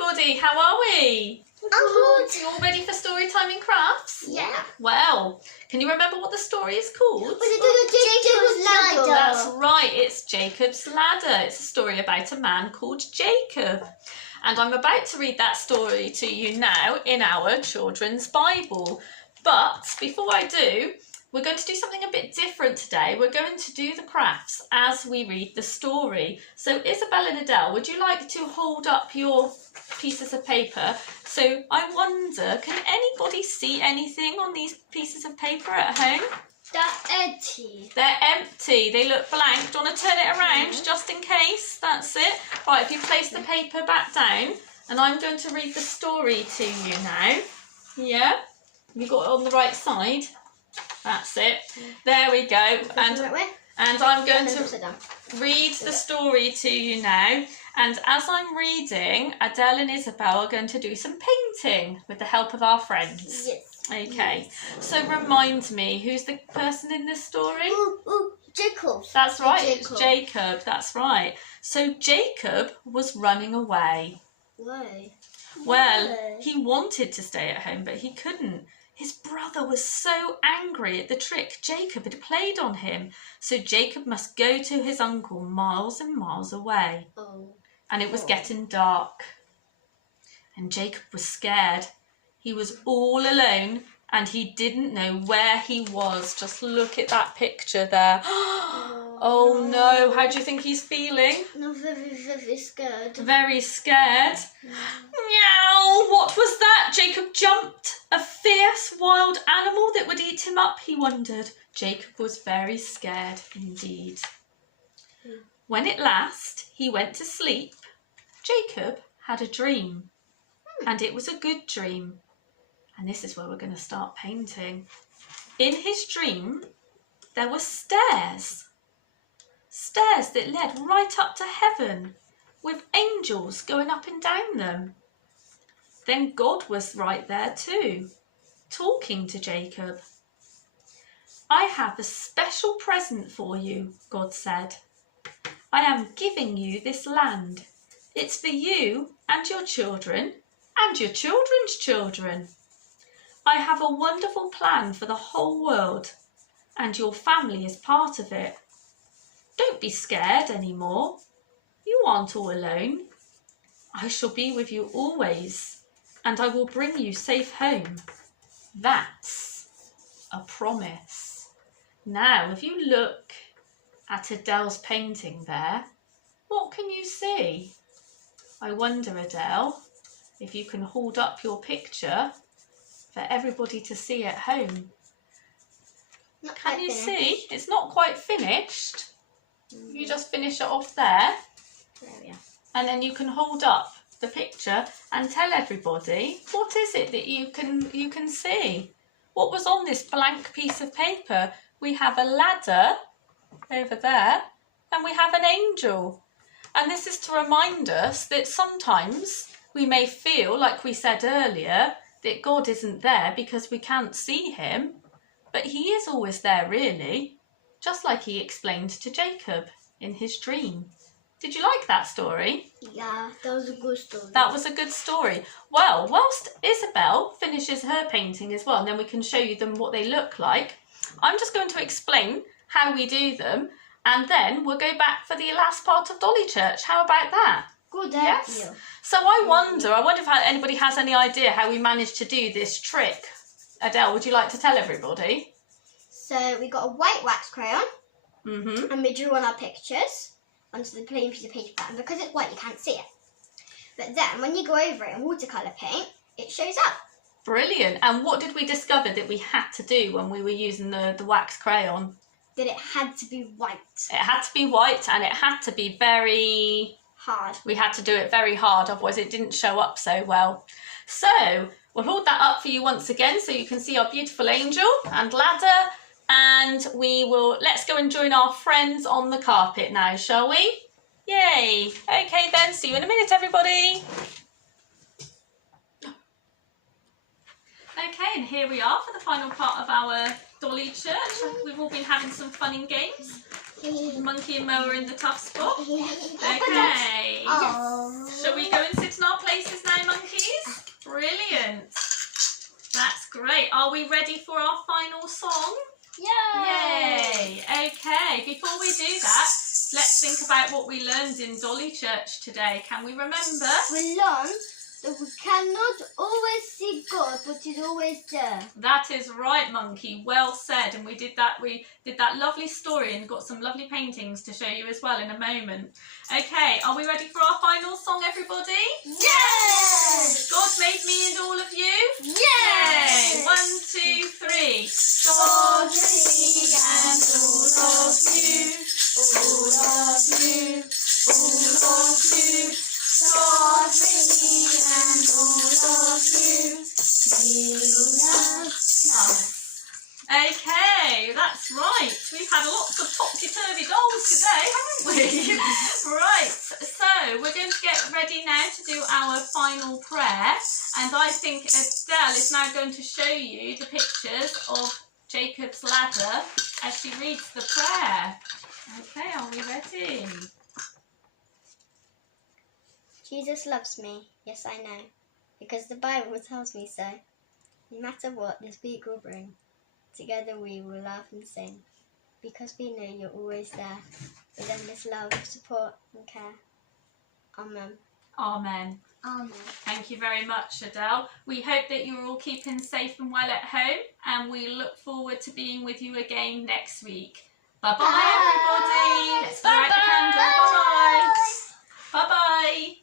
everybody, how are we? Good. You all ready for story time in crafts? Yeah. Well, can you remember what the story is called? Jacob's ladder. That's right, it's Jacob's Ladder. It's a story about a man called Jacob. And I'm about to read that story to you now in our children's Bible. But before I do, we're going to do something a bit different today. We're going to do the crafts as we read the story. So Isabel and Adele, would you like to hold up your pieces of paper? So I wonder, can anybody see anything on these pieces of paper at home? They're empty. They're empty. They look blank. Do you want to turn it around just in case? That's it. Right, if you place the paper back down, and I'm going to read the story to you now. Yeah? Have you got it on the right side? That's it. There we go. And I'm going to read the story to you now. And as I'm reading, Adele and Isabel are going to do some painting with the help of our friends. Yes. Okay. So remind me, who's the person in this story? Jacob. That's right, it's Jacob. That's right. So Jacob was running away. Why? Well, he wanted to stay at home, but he couldn't. His brother was so angry at the trick Jacob had played on him. So Jacob must go to his uncle miles and miles away. Oh. And it was getting dark. And Jacob was scared. He was all alone and he didn't know where he was. Just look at that picture there. Oh no, how do you think he's feeling? No, very, very scared. Very scared. Meow! What was that? Jacob jumped. A fierce wild animal that would eat him up, he wondered. Jacob was very scared indeed. When at last he went to sleep, Jacob had a dream. And it was a good dream. And this is where we're going to start painting. In his dream, there were stairs. Stairs that led right up to heaven, with angels going up and down them. Then God was right there too, talking to Jacob. I have a special present for you, God said. I am giving you this land. It's for you and your children and your children's children. I have a wonderful plan for the whole world, and your family is part of it. Don't be scared anymore. You aren't all alone. I shall be with you always, and I will bring you safe home. That's a promise. Now, if you look at Adele's painting there, what can you see? I wonder, Adele, if you can hold up your picture for everybody to see at home. Can you see? It's not quite finished. You just finish it off there. There we are. And then you can hold up the picture and tell everybody what is it that you can see. What was on this blank piece of paper? We have a ladder over there and we have an angel. And this is to remind us that sometimes we may feel, like we said earlier, that God isn't there because we can't see him, but he is always there really, just like he explained to Jacob in his dream. Did you like that story? Yeah, that was a good story. That was a good story. Well, whilst Isabel finishes her painting as well, and then we can show you them what they look like, I'm just going to explain how we do them, and then we'll go back for the last part of Dolly Church. How about that? Good Yes. idea. So I wonder if anybody has any idea how we managed to do this trick. Adele, would you like to tell everybody? So we got a white wax crayon, Mm-hmm. and we drew on our pictures onto the plain piece of paper, and because it's white you can't see it. But then when you go over it in watercolour paint, it shows up. Brilliant. And what did we discover that we had to do when we were using the wax crayon? That it had to be white. It had to be white and it had to be very Hard. We had to do it very hard, otherwise it didn't show up so well. So we'll hold that up for you once again so you can see our beautiful angel and ladder, and let's go and join our friends on the carpet now, shall we? Yay! Okay then, see you in a minute everybody. Okay, and here we are for the final part of our Dolly Church. We've all been having some fun and games. Monkey and Mo are in the tough spot. Okay. Oh. Shall we go and sit in our places now, Brilliant. That's great. Are we ready for our final song? Yay! Okay, before we do that, let's think about what we learned in Dolly Church today. Can we remember? We learned that we cannot always see God, but He's always there. That is right, Monkey. Well said. And we did that lovely story and got some lovely paintings to show you as well in a moment. Okay, are we ready for our final song, everybody? Yes! God made me and all of you? Yes! Yay! 1, 2, 3. God made me and all of you, all of you, all of you. God made me and all of you. He loves us. Okay, that's right. We've had lots of topsy-turvy dolls today, haven't we? Right, so we're going to get ready now to do our final prayer. And I think Adele is now going to show you the pictures of Jacob's ladder as she reads the prayer. Okay, are we ready? Jesus loves me. Yes, I know. Because the Bible tells me so. No matter what this week will bring, together we will laugh and sing. Because we know you're always there, with endless love, support and care. Amen. Amen. Amen. Thank you very much, Adele. We hope that you're all keeping safe and well at home, and we look forward to being with you again next week. Bye-bye, everybody. Let's blow out the candle. Bye-bye. Bye-bye.